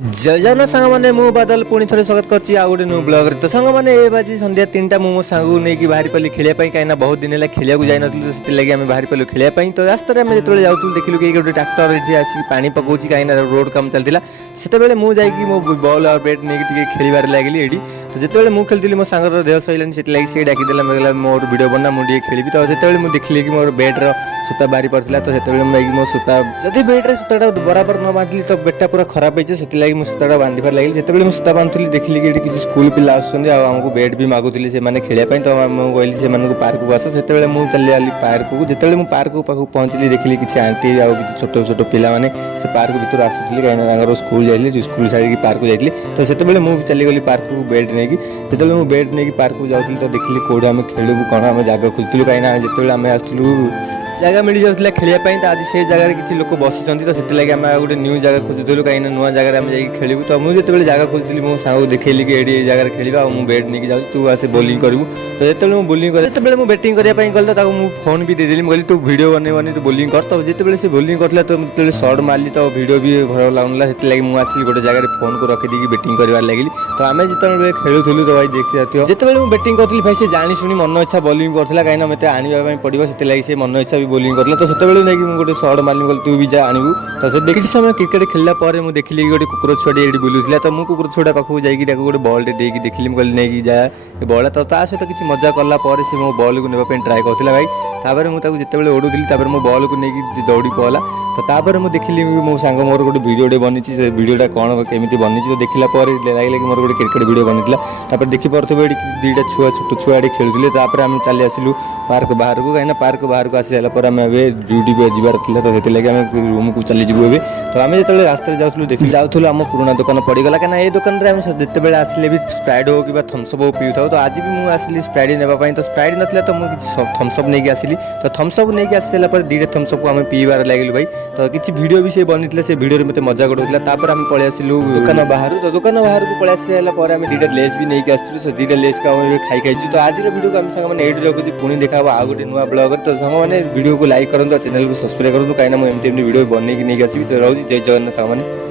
जय जगन्नाथ सांग मैंने मु बादल पुणी थे स्वागत करछि आ गोटे न्यू ब्लॉग तो सांग मैंने ए बाजी संध्या 3टा मो सांग नहीं बाहरी पल्ली खेलिया कहीं बहुत दिन है खेलिया जाई नथि तो से लगे आम बाहरी पल्ली खेलिया तो रास्ते में जो जाऊँ देखिलु कि गोटे ट्रैक्टर ये आसिक पानी पकाउछि कहीं रोड काम चलता से मो जाकि मो बॉल और बैट नहीं खेलबार लगे ये तो जिते मुझे खेलती मो सांगर देह सैलानी से डाकिदेला मैं मोर वीडियो बना मुझे खेली तो जिते मुझे देखिली कि मोर बैट्र सूता बाहरी पड़ा तो से मो सूता जदि बैट्रे सूता बराबर न बांधली तो बेटा पूरा खराब होती है मुझे सूता बांधबार लगे जिते मुझे सूता बांधुली देखिली कि किसी स्कूल पिला आमको बैट भी मागुले से खेलने तो कहली से पार्क को आस से मुझे चली पार्क को जिते मुझे पार्क पाखक पहुँचली देखिली कि आंटी आ छोट छोट पिला से पार्क भर आसूली कहीं स्कूल जाइए स्कूल छाड़ी पार्क जाइए तो से मुझे चलीगली पार्क को बैट नहीं जिते मुझे बैट नहीं पार्क को जाऊँगी तो देखिली कौटे आम खेलू कौन आम जगह खोजुलु कहीं जिते आम आसलु जगह मिल जाता खेलने तो आज से जगह किसी लोग बसी तो से आम गोटे न्यू जगह खोजुलु कहीं नुआ जगह आम जा खेलू तो मुझे जो जगह खोजुली मो सांग देखली कि ये जगह खेलवा और बैट नहीं जाऊँ तू आसे बोलिंग करू तो जिते मुझे बोलिंग कर जिते मुझे बैटिंग करने गल तो मुझे फोन भी देदेली कहली तू वीडियो बनैबनी तू बोलिंग कर तो जिते से बोलिंग करता तो जो सर्ट मारली तो वीडियो भी भल लगुना से मुझे आसिक गोटे जगह फोन को रखीदी बैटिंग कर लगे तो आम जिते खेलुलु तो भाई देखी जाती जिते मुझे बैटिंग करी भाई से जानी शुणी मन इच्छा बोलिंग करता कहीं मत आने पड़ो से मन इच्छा भी बोलिंग करता तो से नहीं गोटे सर्ट मारली कहली तू भी जा आणु तो से देखी समय क्रिकेट खेलला पर मुझे देखिली गोटे कुकुर छुआटी ये बुलूला तो मुझे कुकुर छुआ पाखक जाकि गोटे बॉल टे देखिली मुझे नहीं जा बॉल तो सहित किसी मजा कला से मो बॉल को नापी ट्राए करता भाई तापर मुझे जिते ओडुली मो बॉल को लेकिन दौड़ी पला तो तापर मुझे देखिली मो सांग मोर गोटे वीडियो बनी से वीडियोटा कौन केमी बनी तो देखला लगे कि मोर गोटे क्रिकेट वीडियो बनी देखिपे दुईटा छुआ छोट छुआ खेलुले आम चली आसलु पार्क बाहर को कहीं पार्क बाहर को आसी सारा आम ड्यूटी पे जीवार था तो से रूम को चली जाऊ तो आम जो रास्ते जाऊँ आम पुराना दुकान पड़गला कहीं ये दुकान में जिते आसिले भी स्प्राइट हो कि थम्सअप हो पीऊ तो आज भी मुझे आसली स्प्राइट नापी तो स्प्राइट ना तो मुझे थम्सअप नहीं आसली तो थम्सअप नहीं आसी सारा दुईटा थम्सअप को आम पीबार लगे भाई तो किसी वीडियो भी से बनी से वीडियो मत मजा करूला आम पलि आसलु दुकान बाहर तो दुकान बाहर को पलि आसार आम दुईटा लेस भी नहीं आसलु से दुईटा लेस को खाई खाई तो आज वीडियो को आम सामान ये रखुच्छी पुणी देखा आ गए नुआ ब्लॉग तो सामने वीडियो को लाइक करूँ चैनल को सब्सक्राइब करूँ कहीं एमती वीडियो बनने की नहीं आसबि तो रोज जय जगन्नाथ सामने।